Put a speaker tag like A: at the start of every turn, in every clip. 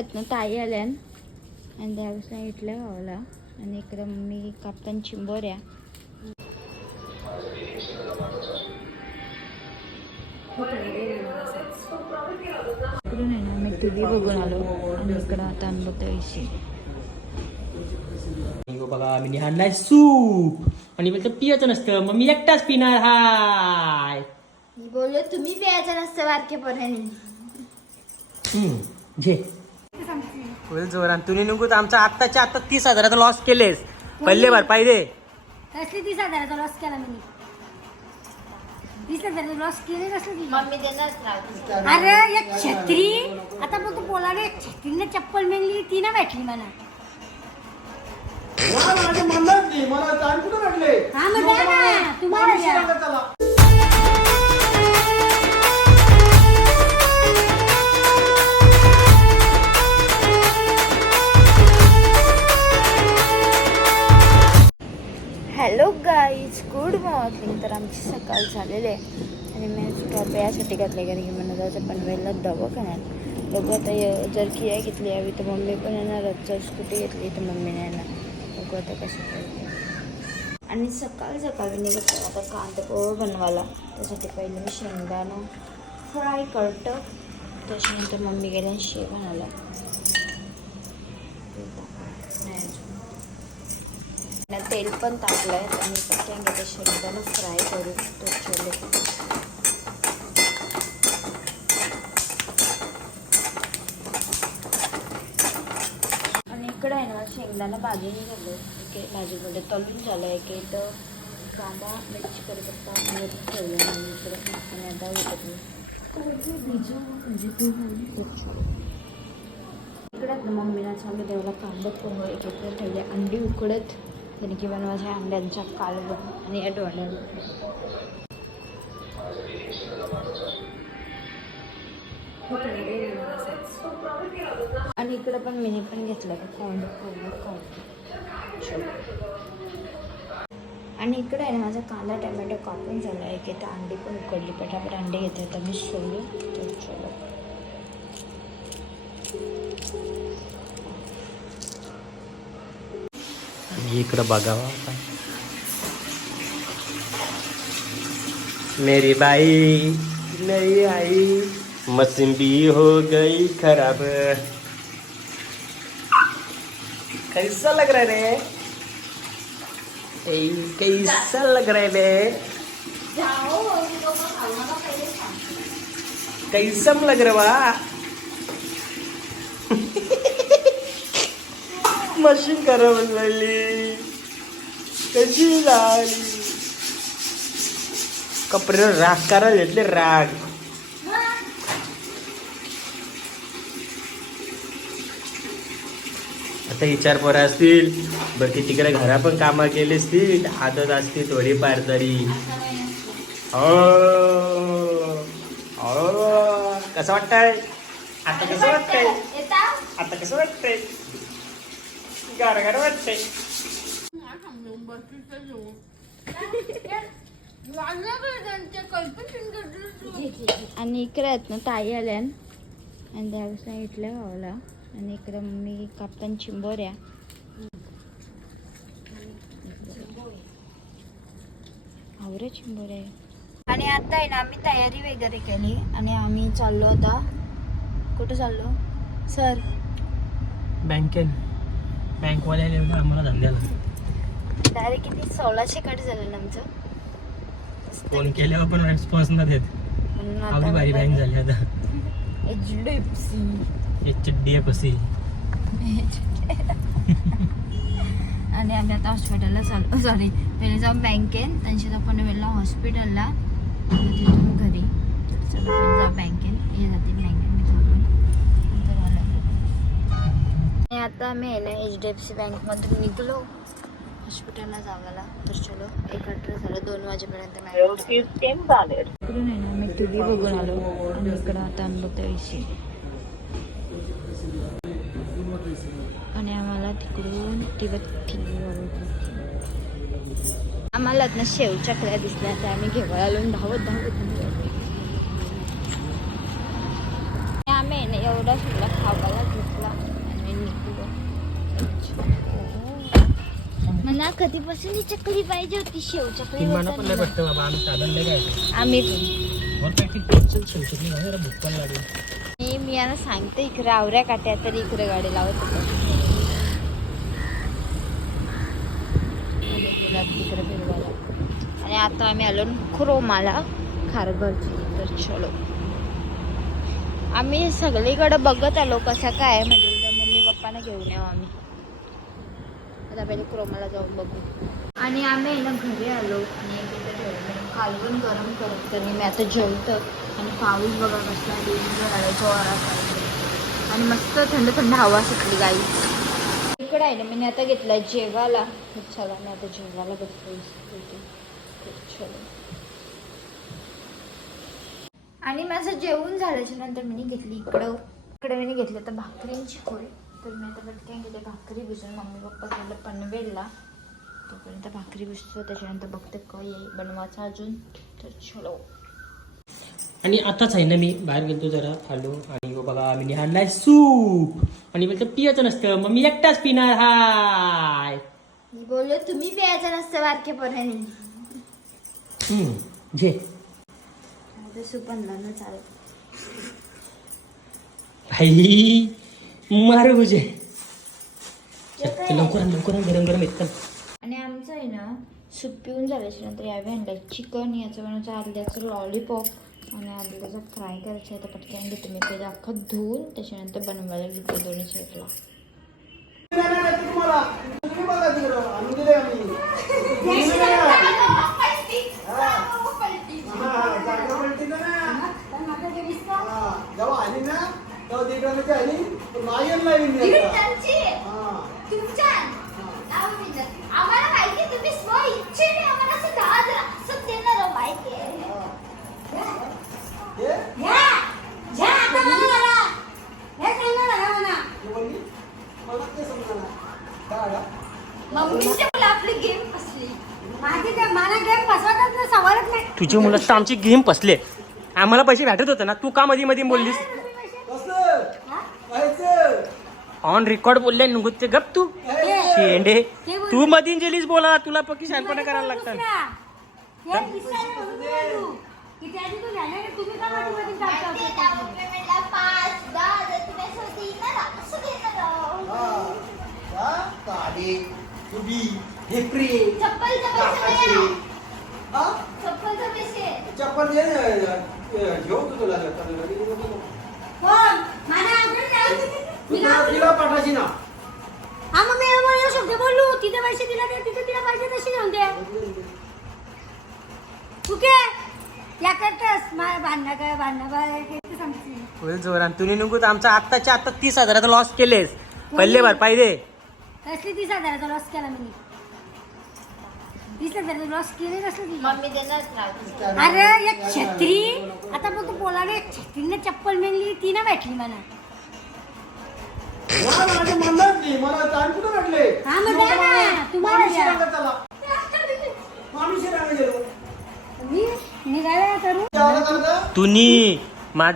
A: आहेत ना ताई आल्यान आणि त्यापासून इथल्या गावाला. आणि इकडे मम्मी कापतान चिंबोऱ्या. इकडून आहे ना आम्ही टी बघून आलो. आणि इकडं आता आणलो
B: बघा मी सूप. आणि बोलतो पियाचं नसतं. मग मी एकटाच पिणार हाय.
C: मी बोललो तुम्ही प्यायचं नसतं
B: घे. फुल जोरात तुम्ही नको तर आमचा आत्ताच्या आता तीस हजाराचा लॉस केलेस. पहिले भरपाई दे
D: कसली तीस हजाराचा लॉस केला मी तीस हजाराचा लॉस केले कसं
C: मम्मी
D: अरे एक छत्री? आता मग तू एक छत्रीने चप्पल मिळली ती ना भेटली मला.
E: मला
D: हा, मग
A: मॉर्निंग तर आमची सकाळ झालेली आहे. आणि मी स्टॉप यासाठी घातले कारण की मला जायचं पनवेलला दवाखान्यात बघू आता य- जर किया घेतली यावी तर मम्मी पण येणारच जर स्कूटी घेतली तर मम्मीने येणार. बघू आता कसं करते आणि सकाळ सकाळी निघत आहे आता कांदा पोहे बनवायला. त्यासाठी पहिले मी शेंगदाणं फ्राय करतं. त्याच्यानंतर मम्मी गेल्या शेव आणायला नाही अजून. आणि तेल पण टाकलं आहे आणि पट्ट्यांमध्ये शेंगदाणं फ्राय करू तो छोले. आणि इकडे आहे ना शेंगदाणं भाजून झालं की भाजीमध्ये तळून झालं आहे की तर कांदा मिरची कढीपत्ता ठेवलं आणि इकडं आणि आता विकत इकडे आहेत इकडं मम्मीला सांगितलं देवाला कांदा पोहे एकत्र ठेवले. अंडी उकडत. त्याने की बनवायच्या अंड्यांच्या कालवण आणि या आणि इकडं पण मी पण घेतलं कोंड कांदा पोहे आणि इकडे आहे ना माझा कांदा टमॅटो कापून झाला आहे की तर अंडी पण उकडली पटापट अंडी घेते तर मी सोडली तर चलो
B: इकडं बघावा आता मेरी बाई नहीं आई मौसम्बी हो गई खराब. कैसा लग रहा है रे? कैसा लग रहा है बे कैसम लग रहा बा मशीन खराब झाली कशी झाली कपडे राग करायला घेतले राग. आता विचार पोरं असतील. बरं ती तिकडे घरा पण कामं केली असतील. आदत असतील थोडीफार तरी. हो. हो. कसं वाटतंय? आता कसं वाटतंय? आता कसं वाटतंय?
A: आणि इकडे आहेत ना ताई आल्यान आणि त्यापासून इथल्या गावाला आणि इकडे मम्मी कापतान चिंबोऱ्या. आवरे चिंबोऱ्या. आणि आता आहे ना आम्ही तयारी वगैरे केली. आणि आम्ही चाललो आता. कुठं चाललो? सर.
B: बँकेन बँकवाल्याने आम्हाला धंद्याला
A: डायरेक्ट किती? सोळाशे कट झालं आमचं.
B: फोन केल्यावर पण रिस्पॉन्स न देत आवडी भारी बँक झाली आता.
A: H D F C
B: H D F C
A: आणि आम्ही आता हॉस्पिटलला चाललो सॉरी पहिले जाऊन बँकेत त्यांच्या आपण वेळेला हॉस्पिटलला तिथून घरी. तर चला बँकेत हे जातील बँकेत मी थांबून नंतर आलं आणि आता मी आहे ना एच डी एफ सी बँकमधून निघलो. हॉस्पिटलला जावायला. तर चलो एक अठरा झालं दोन वाजेपर्यंत मॅच इकडून आहे ना मी टी व्ही बघून आलो. आणि इकडं आता आम्ही आणि आम्हाला तिकडून टी आम्हाला ना शेवच्या कळ्या दिसल्या त्या आम्ही घेवळ आलो धावत धावत निघलो. आणि आम्ही आहे ना एवढा सगळा खावायला घेतला आणि निघलो मला कधीपासून ही चकली पाहिजे होती शेव चकली
B: मला पण
A: होता
B: वाटतं बाबा आम्ही
A: आम्ही पण.
B: वर पॅकेट चल शेवटी नाही जरा भूक पण लागली.
A: मी मी यांना सांगते इकडे आवऱ्या काट्या तरी इकडे गाडी लावत होतो. तिकडे फिरवायला. आणि आता आम्ही आलो खुरोमाला खारघरची तर चलो. आम्ही सगळीकडे बघत आलो कसं काय म्हणजे उद्या मम्मी पप्पांना घेऊन येऊ आम्ही. आता पहिले क्रोमाला जाऊन बघू. आणि आम्ही आहे ना घरी आलो आणि तिथे कालवण गरम करत आणि मी आता जेवतं आणि पाऊस बघा कसला आणि मस्त थंड थंड हवा सुटली गाई इकडे आहे ना मी आता घेतला जेवायला. तर चला मी आता जेवायला बघतो आणि माझं जेवण झाल्याच्यानंतर मी घेतली इकडं. इकडे मी घेतलं तर भाकरींची खोळी तर मी आता पटकन घेते भाकरी भिजून मम्मी पप्पा गेलं पनवेलला तोपर्यंत भाकरी भिजतो त्याच्यानंतर बघते काय बनवायचं अजून. तर चलो.
B: आणि आताच आहे ना मी बाहेर गेलतो जरा खालो आणि हो बघा मी आणलाय सूप. आणि बोलतो पियाचं नसतं. मग मी एकटाच पिणार हाय.
A: मी बोललो तुम्ही प्यायचं नसतं
B: हम्म, घे.
A: आता सुपनला न चालत
B: भाई मारू तुझे चल, लवकर आण, लवकर आण, गरम गरम एकदम.
A: आणि आमचं आहे ना सूप पिऊन झाल्याच्यानंतर यावे आणलं चिकन याचं बनवायचं अर्ध्याचं लॉलीपॉप आणि अर्ध्याचं फ्राय करायचं आहे तर पटकन घेते मी. पहिले अख्खं धुवून त्याच्यानंतर बनवायला घेतो दोन्ही साईडला
E: तिकडं. हा. हा. हा, आली नाही. हा.
C: आम्हाला माहिती तुम्ही स्व इच्छेने आम्हाला देणार हो, माहिती
E: हे? हे?
B: तुझे मुलं तर आमची गेम फसले. आम्हाला पैसे भेटत होते ना. तू का मध्ये मध्ये बोललीस
E: कसं? खायचं.
B: ऑन रेकॉर्ड बोलले नको ते. गप तू शेंडे
D: ते
B: मधीन गेलीस बोला तुला पक्की शानपणा करायला लागतात.
E: चप्पल घेऊ तू तुला तुला तिला ना.
D: हा मग मी शब्द बोललो. तिथे पैसे दिला तर तिथे तिला पाहिजे तशी घेऊन दे? ओके? या करतस. भांडणं काय भांडणं काय हे ते सांगते
B: फुल जोरान तुम्ही नको तर आमचा आत्ताच्या आता तीस हजाराचा लॉस केलेस. पहिले भर पाहिजे
D: कसली तीस हजाराचा लॉस केला मी? तीस हजाराचा लॉस केले कसली ती?
A: मम्मी देणार ना.
D: अरे एक छत्री. आता पण तू एक छत्रीने चप्पल मिळली ती ना भेटली मला.
E: माझ्या म्हणणार नाही मला कुठं
D: हा, मग ना,
E: चला. गेलो.
D: मी करू?
B: तुम्ही माझ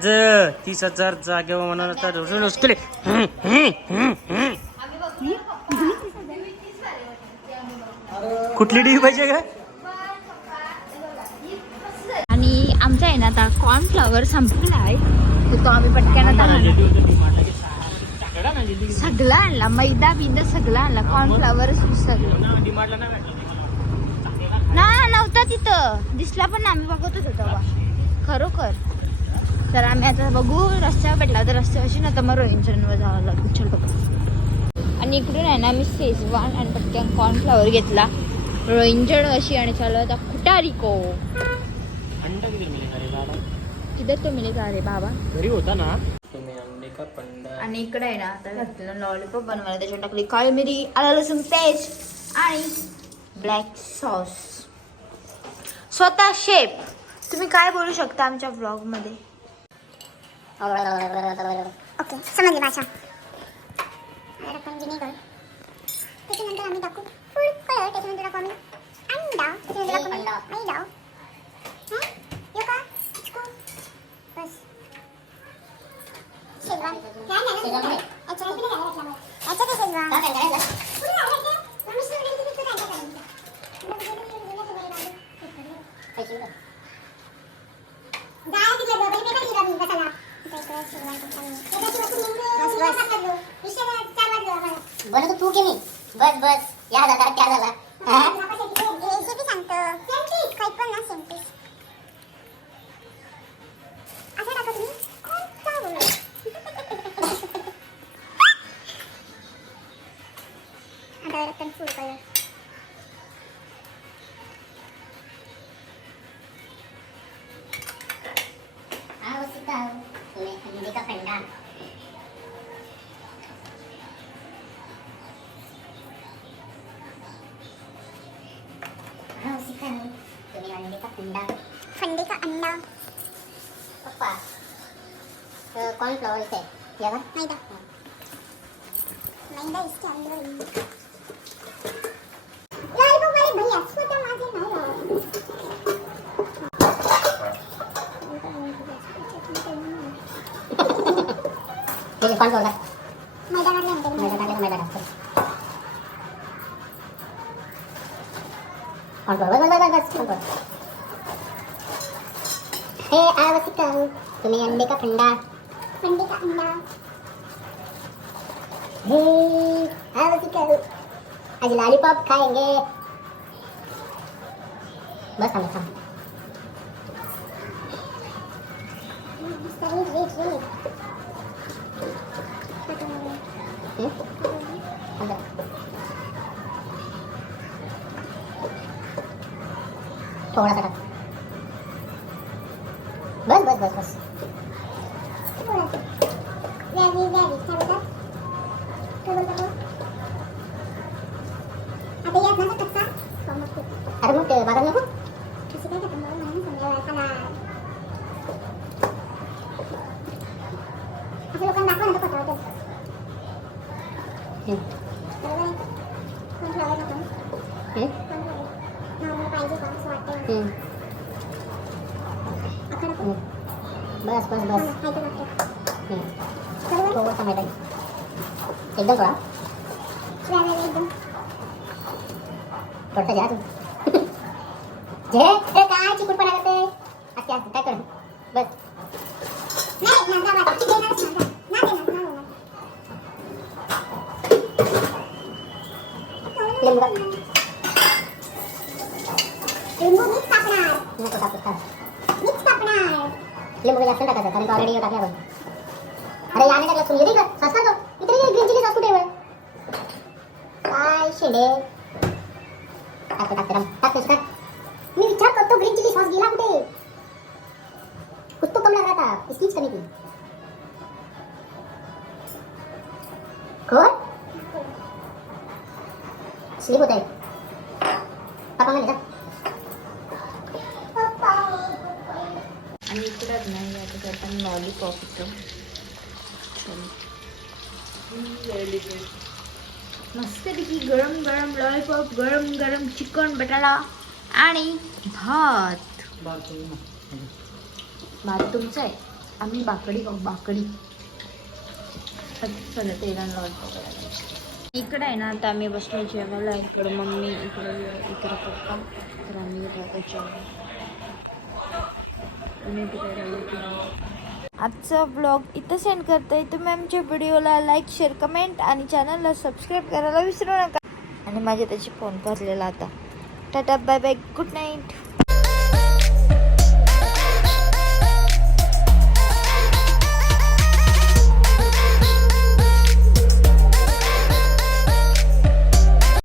B: तीस हजार जागेवर म्हणून आता रोज रोज केले. हम्म, हम्म, हम्म, हम्म.
C: आम्ही बघतो ना पप्पा तुम्ही? तीच भारी वाटते ते आम्ही बघतो.
E: अरे.
B: कुठली टीव्ही पाहिजे का?
A: आणि आमचा आहे ना आता कॉर्नफ्लॉवर संपला आहे. तर तो आम्ही पटकन आता आणला. सगळा आणला मैदा बिंदा सगळा आणला कॉर्नफ्लॉवर सगळं. ना नव्हता तिथं. दिसला पण आम्ही बघतच होतो बा खरोखर. तर आम्ही आता बघू रस्त्यावर भेटला तर रस्त्यावर ना तर मग रोहिंचरणवर जावं लागेल. चलो आणि इकडून आहे ना आम्ही शेजवान आणि पटकन कॉर्नफ्लॉवर घेतला. रोहिंचण अशी आणि चालू आता
B: अंडा किती
A: किधर तो मिलेगा अरे बाबा?
B: घरी होता ना? का पंडा?
A: आणि इकडे आहे ना आता घातलेलं लॉलीपॉप बनवायला. त्याच्यावर टाकली काळी मिरी आला लसूण पेस्ट आणि ब्लॅक सॉस स्वतः शेप तुम्ही काय बोलू शकता आमच्या ब्लॉगमध्ये
D: ओके समजली भाषा. त्याच्यानंतर आम्ही टाकू फूड कलर त्याच्यानंतर टाकू आम्ही अंडा. त्याच्यानंतर टाकू आम्ही मैदा हं? येऊ का चिकू? बस शेजवान याच्यात नाही घालायला लागलं. याच्यात आहे शेजवान. पुढे घालायला लागलं. मग मिसळून गेली की तू काय करायचं? मग गेली की गेली की गेली की. जाय तिकडे बघ, इकडे काय लिहिलं मी कशाला? इकडे इकडे शेजवान टाकून. त्याच्याची वस्तू नेमकं विषय टाकलो. विषय चार वाजले आम्हाला.
F: बनवतो तू की मी बस बस या झाला त्या झाला हा?
D: हे बी सांगतो. सेंटीस, काही पण ना सेंटीस. असं टाका तुम्ही. खूप छान बोलला. आता रतन फूड कलर
F: आओ सिखाओ तुम्हें अंडे का पंडा आओ सिखाओ तुम्हें अंडे का पंडा
D: फंडे का अंडा
F: पप्पा कौन फ्लावर से क्या बात
D: मैदा मैदा इसके अंदर ही लॉलीपॉप वाले भैया स्वतः माझे नाही राहत.
F: ठीक है कौन फ्लावर
D: मैदा घातला म्हणते मी.
F: मैदा डाले मैदा डालते कौन फ्लावर बस बस बस कौन फ्लावर हे आओ सिखाओ तुम्हें अंडे का पंडा
D: फंडे का अंडा
F: हे आओ सिखाओ आज लॉलीपॉप खाएंगे बस थांब थांब
D: मस्त रेड अख्खा टाकू?
F: हम्म. बस बस
D: हा
F: बस
D: ना, खायचं वाटतं.
F: हम्म.
D: बरोबर?
F: थोडासा मैदा एकदम थोडा
D: व्या- व्या- एकदम.
F: थोडासा घ्या तू जे अरे काय चिकूटपणा करते असते असते काय कर बस
D: नाही, नंतर वाटतं. ती देणारच नंतर. नाही देणार, नाही देणार.
F: लिंबू का?
D: लिंबू मीच टाकणार.
F: नको टाकू थांब. लिंबू काही जास्त टाकायचं कारण ऑलरेडी टाकले आपण अरे याने टाकलं तुम्ही येते का सॉस टाको ये ग्रीन चिली सॉस कुठे काय शेंडे? टाकतो टाकतो राम. टाक मी विचार करतो ग्रीन चिली सॉस गेला कुठे? कुछ तो कम लग रहा था इसकीच कमी थी कोण? स्लीप होता है पापा म्हणे का
A: आणि नाही आता करताना लॉलीपॉप इथं. मस्तपैकी गरम गरम लॉलीपॉप गरम गरम चिकन बटाटा आणि भात. भात तुमचा आहे. आम्ही बाकडी खाऊ बाकडी चला तेला लॉलीपॉप इकडे आहे ना आता आम्ही बसलो जेवायला. इकडं मम्मी इकडं इकडं पप्पा. तर आम्ही जेवायला आजचा ब्लॉग इथं सेंड करतोय तुम्ही आमच्या व्हिडिओला लाईक शेअर कमेंट आणि चॅनलला सबस्क्राईब करायला विसरू नका. आणि माझ्या त्याची फोन भरलेला आता. Tata bye bye good night